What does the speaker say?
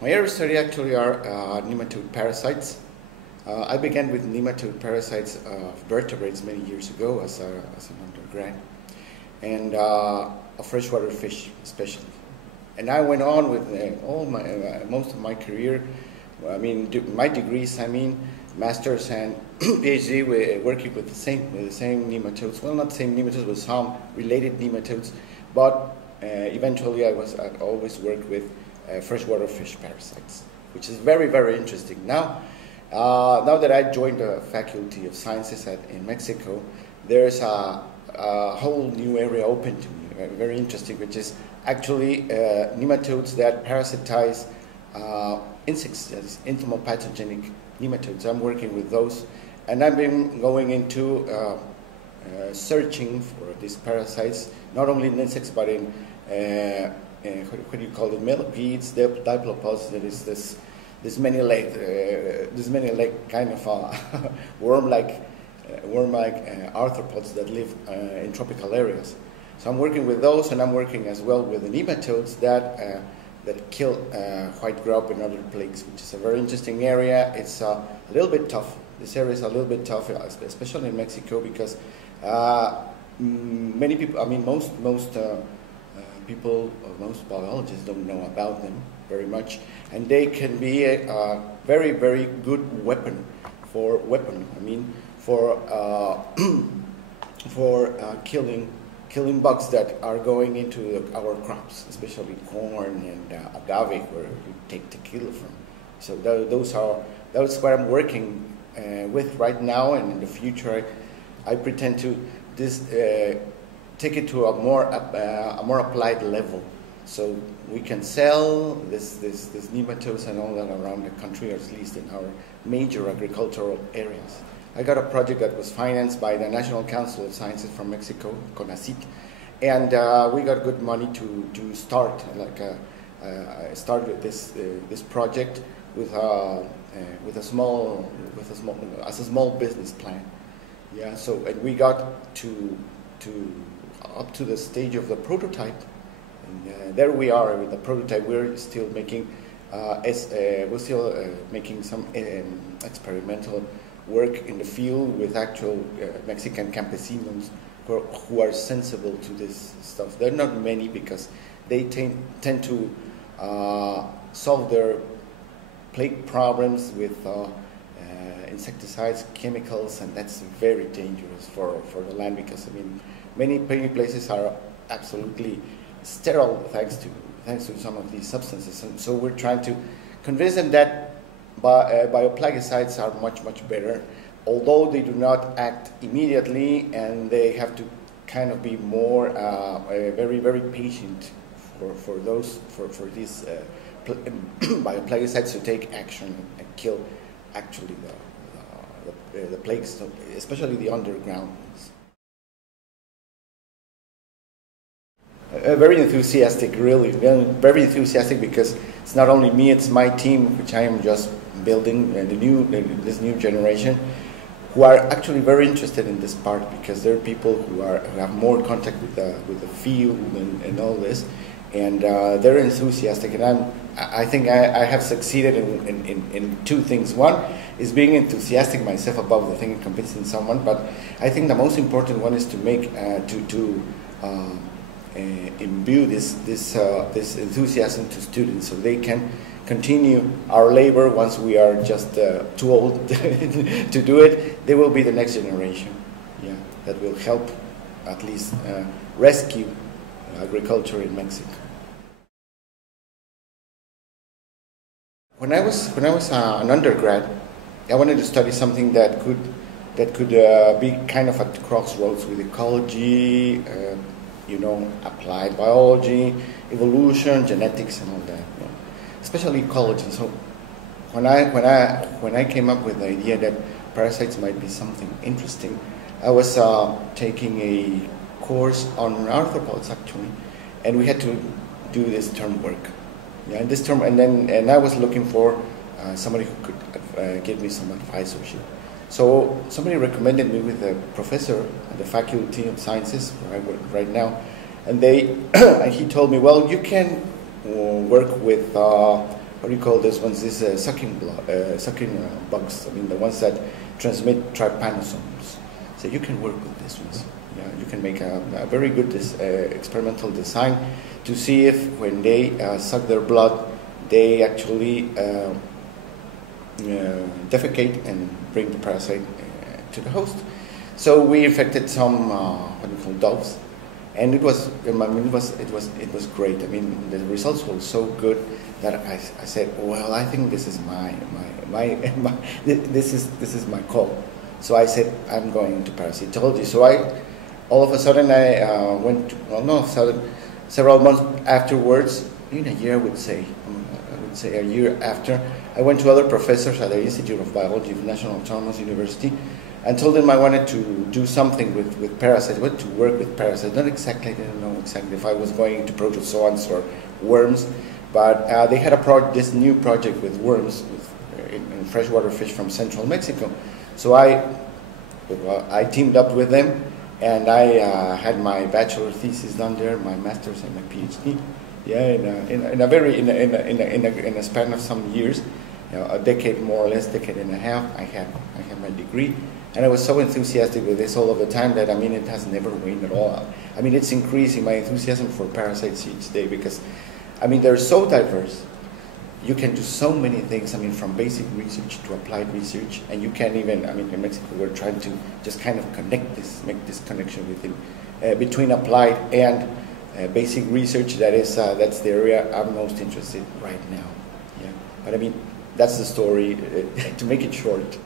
My area of study actually are nematode parasites. I began with nematode parasites of vertebrates many years ago as an undergrad, and of freshwater fish especially. And I went on with most of my career. I mean, my degrees. I mean, masters and PhD, working with the same nematodes. Well, not the same nematodes, but some related nematodes. But eventually, I always worked with freshwater fish parasites, which is very, very interesting. Now that I joined the Faculty of Sciences in Mexico, there's a whole new area open to me, very interesting, which is actually nematodes that parasitize insects, that is entomopathogenic nematodes. I'm working with those, and I've been going into searching for these parasites, not only in insects, but in what do you call it, millipedes, diplopods. That is this many-legged kind of worm-like arthropods that live in tropical areas. So I'm working with those, and I'm working as well with the nematodes that kill white grub and other plagues, which is a very interesting area. It's a little bit tough. This area is a little bit tough, especially in Mexico, because many people, I mean, most people, most biologists don't know about them very much, and they can be a very, very good weapon for killing bugs that are going into our crops, especially corn and agave, where you take tequila from. So that's what I'm working with right now, and in the future, I pretend to take it to a more applied level, so we can sell this nematodes and all that around the country, or at least in our major agricultural areas. I got a project that was financed by the National Council of Sciences from Mexico, CONACYT, and we got good money to start. Start with this project with a small business plan. Yeah. So, and we got to up to the stage of the prototype, and there we are with the prototype. We're still making some experimental work in the field with actual Mexican campesinos who are sensible to this stuff. There are not many, because they tend to solve their plague problems with insecticides, chemicals, and that's very dangerous for the land, because I mean many places are absolutely sterile thanks to some of these substances. And so we're trying to convince them that bioplaguicides are much better, although they do not act immediately, and they have to kind of be more very patient for these bioplaguicides to take action and kill actually the plagues, especially the underground ones. Very enthusiastic, really, very enthusiastic, because it's not only me, it's my team, which I am just building, this new generation, who are actually very interested in this part, because they're people who have more contact with the field and all this, and they're enthusiastic. And I think I have succeeded in two things. One is being enthusiastic myself about the thing and convincing someone, but I think the most important one is to make imbue this enthusiasm to students, so they can continue our labor. Once we are just too old to do it, they will be the next generation, yeah, that will help at least rescue agriculture in Mexico. When I was an undergrad, I wanted to study something that could be kind of at the crossroads with ecology, applied biology, evolution, genetics, and all that. Especially ecology. So when I came up with the idea that parasites might be something interesting, I was taking a course on arthropods actually, and we had to do this term work. Yeah, and I was looking for somebody who could give me some advisorship. So somebody recommended me with a professor at the Faculty of Sciences where I work right now, and he told me, well, you can work with what do you call those ones? These sucking bugs. I mean, the ones that transmit trypanosomes. So you can work with these ones. Yeah, you can make a very good experimental design to see if when they suck their blood, they actually defecate and bring the parasite to the host. So we infected some what do you call doves, and it was great. I mean, the results were so good that I said, well, I think this is this is my call. So I said, I'm going into parasitology. So all of a sudden I went. Several months afterwards, in a year, I would say a year after, I went to other professors at the Institute of Biology of National Autonomous University and told them I wanted to do something with parasites, I wanted to work with parasites. Not exactly, I didn't know exactly if I was going into protozoans or worms, but they had this new project with worms in freshwater fish from central Mexico. So I teamed up with them, and I had my bachelor thesis done there, my master's and my PhD. Yeah, in a span of some years, a decade more or less, decade and a half, I had my degree, and I was so enthusiastic with this all of the time that, I mean, it has never waned at all. I mean, it's increasing my enthusiasm for parasites each day because, I mean, they're so diverse. You can do so many things, I mean, from basic research to applied research, and you can even, I mean, in Mexico we're trying to just kind of make this connection between applied and basic research. That's the area I'm most interested in right now. Yeah, but I mean, that's the story, to make it short.